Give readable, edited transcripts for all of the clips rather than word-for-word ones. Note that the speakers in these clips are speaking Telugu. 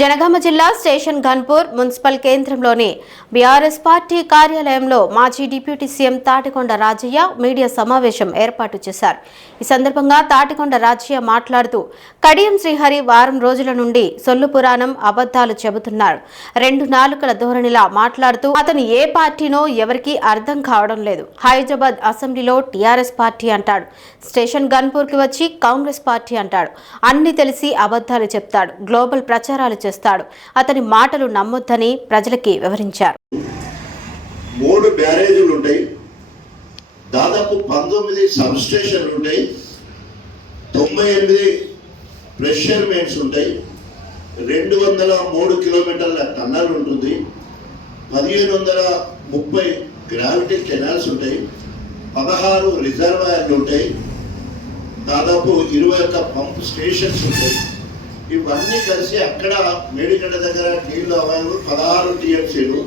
జనగామ జిల్లా స్టేషన్ ఘన్పూర్ మున్సిపల్ కేంద్రంలోని బీఆర్ఎస్ పార్టీ కార్యాలయంలో మాజీ deputy CM Thatikonda Rajaiah media సమావేశం ఏర్పాటు చేశారు. ఈ సందర్భంగా తాటికొండ రాజయ్య మాట్లాడుతూ కడియం శ్రీహరి వారం రోజుల నుండి సొల్లు పురాణం అబద్ధాలు చెబుతున్నారు. 2 నాలుకల ధోరణిలా మాట్లాడుతూ అతను ఏ పార్టీనో ఎవరికీ అర్థం కావడం లేదు. హైదరాబాద్ అసెంబ్లీలో టీఆర్ఎస్ పార్టీ అంటాడు, స్టేషన్ ఘన్పూర్కి వచ్చి కాంగ్రెస్ పార్టీ అంటాడు. అన్ని తెలిసి అబద్ధాలు చెప్తాడు, గ్లోబల్ ప్రచారాలు చేస్తాడు. అతని మాటలు నమ్మొద్దని ప్రజలకి వివరించారు. 3 బ్యారేజీలు ఉంటాయి, దాదాపు 19 సబ్ స్టేషన్లు ఉంటాయి, 98 ప్రెషర్ మెయిన్స్ ఉంటాయి, 203 కిలోమీటర్ల టన్నల్ ఉంటుంది, 1530 గ్రావిటీ కెనాల్స్ ఉంటాయి, 16 రిజర్వాయర్లు ఉంటాయి, దాదాపు 21 పంప్ స్టేషన్స్ ఉంటాయి. ఇవన్నీ కలిసి అక్కడ మేడిగడ్డ దగ్గర నీళ్లు అవ్వాలి 16 టీఎంసీలు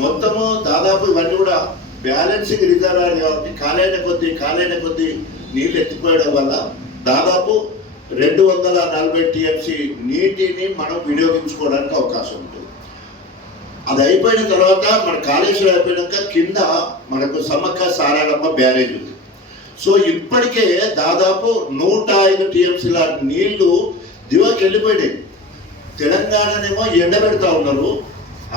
మొత్తము. దాదాపు ఇవన్నీ కూడా బ్యాలెన్సింగ్ రిజర్వాయర్ కాబట్టి కాలైన కొద్దీ నీళ్ళు ఎత్తిపోయడం వల్ల దాదాపు 240 టీఎంసీ నీటిని మనం వినియోగించుకోవడానికి అవకాశం ఉంటుంది. అది అయిపోయిన తర్వాత మన కాళేశ్వరం అయిపోయినాక కింద మనకు సమ్మక్క సారాలమ్మ బ్యారేజ్ ఉంది. సో ఇప్పటికే దాదాపు 105 టీఎంసీల నీళ్లు దివాకి వెళ్ళిపోయినాయి. తెలంగాణనేమో ఎండ పెడతా ఉన్నారు,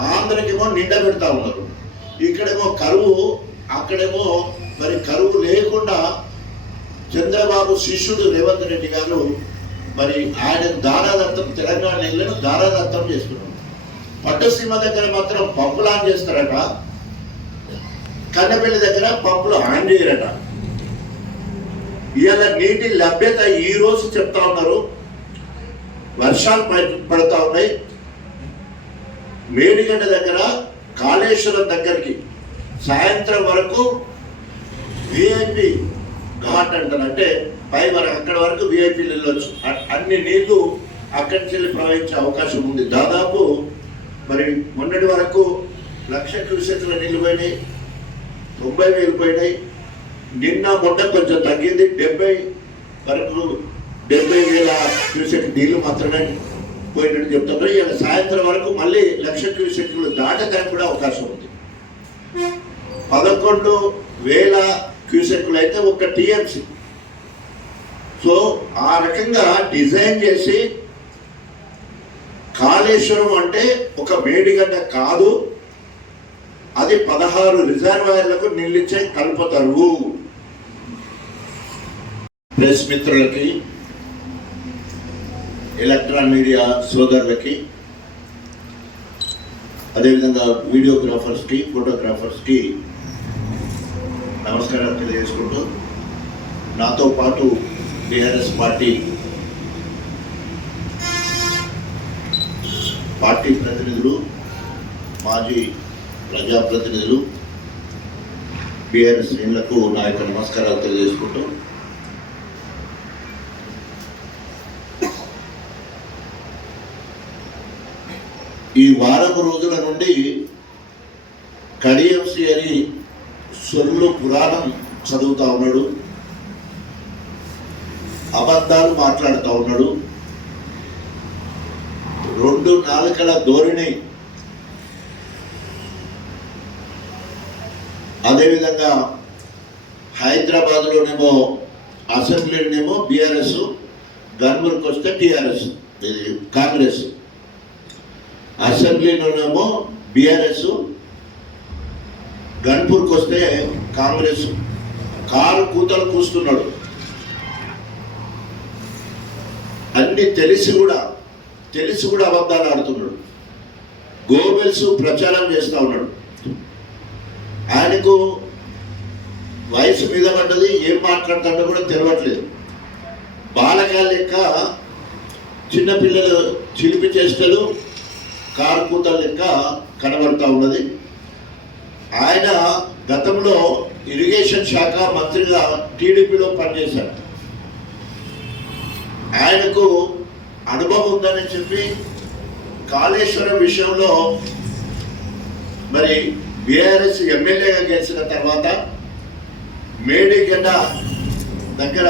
ఆంధ్రకేమో నిండ పెడతా ఉన్నారు. ఇక్కడేమో కరువు, అక్కడేమో మరి కరువు లేకుండా చంద్రబాబు శిష్యుడు రేవంత్ రెడ్డి గారు మరి ఆయన దారాదత్తం తెలంగాణ నీళ్లను దారాదత్తం చేస్తున్నారు. పట్టుసీమ దగ్గర మాత్రం పంపులు ఆన్ చేస్తారట, కన్నపల్లి దగ్గర పంపులు ఆన్ చేయరట. ఇవాళ నీటి లభ్యత ఈ రోజు చెప్తా ఉన్నారు, వర్షాలు పడతా ఉన్నాయి. మేడిగడ్డ దగ్గర కాళేశ్వరం దగ్గరికి సాయంత్రం వరకు విఐపి ఘాట్ అంటారు, అంటే పై వరకు అక్కడ వరకు విఐపీలు వెళ్ళొచ్చు. అన్ని నీళ్లు అక్కడి నుంచి ప్రవహించే అవకాశం ఉంది. దాదాపు మరి మొన్నటి వరకు 1,00,000 క్యూసెక్ల నీళ్లు పోయినాయి, 90,000 పోయినాయి. నిన్న మొన్న కొంచెం తగ్గింది, 70,000 క్యూసెక్ నీళ్లు మాత్రమే పోయినట్టు చెప్తున్నారు. ఇలా సాయంత్రం వరకు మళ్ళీ 1,00,000 క్యూసెక్లు దాటడానికి కూడా అవకాశం ఉంది. 11,000 క్యూసెక్లు అయితే ఒక టీఎంసీ. సో ఆ రకంగా డిజైన్ చేసి కాళేశ్వరం అంటే ఒక మేడిగడ్డ కాదు, అది 16 రిజర్వాయర్లకు నిలిచే కలుపుతారు. ప్రెస్ మిత్రులకి, ఎలక్ట్రానిక్ మీడియా సోదరులకి, అదేవిధంగా వీడియోగ్రాఫర్స్కి, ఫోటోగ్రాఫర్స్కి నమస్కారం తెలియజేసుకుంటూ, నాతో పాటు టీఆర్ఎస్ పార్టీ ప్రతినిధులు, మాజీ ప్రజాప్రతినిధులు, బీఆర్ఎస్ శ్రేణులకు నా యొక్క నమస్కారాలు తెలియజేసుకుంటూ, ఈ వారం రోజుల నుండి కడియం శ్రీహరి సొల్లు పురాణం చదువుతా ఉన్నాడు, అబద్ధాలు మాట్లాడుతూ ఉన్నాడు, 2 నాలుకల ధోరణి. అదేవిధంగా హైదరాబాద్లోనేమో అసెంబ్లీనేమో బీఆర్ఎస్, ఘన్పూర్కి వస్తే టీఆర్ఎస్ కాంగ్రెస్. అసెంబ్లీలోనేమో బీఆర్ఎస్, ఘన్పూర్కి వస్తే కాంగ్రెస్. కారు కూతలు కూస్తున్నాడు. అన్ని తెలిసి కూడా అబద్ధాలు ఆడుతున్నాడు. గోబెల్స్ ప్రచారం చేస్తూ ఉన్నాడు. ఆయనకు వయసు మీద పడ్డది, ఏం మాట్లాడుతుండో కూడా తెలియట్లేదు. బాలకాల లెక్క చిన్నపిల్లలు చిలిపి చేష్టలు, కారు కూతల లెక్క కనబడతా ఉన్నది. ఆయన గతంలో ఇరిగేషన్ శాఖ మంత్రిగా టీడీపీలో పనిచేశాడు. ఆయనకు అనుభవం ఉందని చెప్పి కాళేశ్వరం విషయంలో మరి బీఆర్ఎస్ ఎమ్మెల్యేగా గెలిచిన తర్వాత మేడిగడ్డ దగ్గర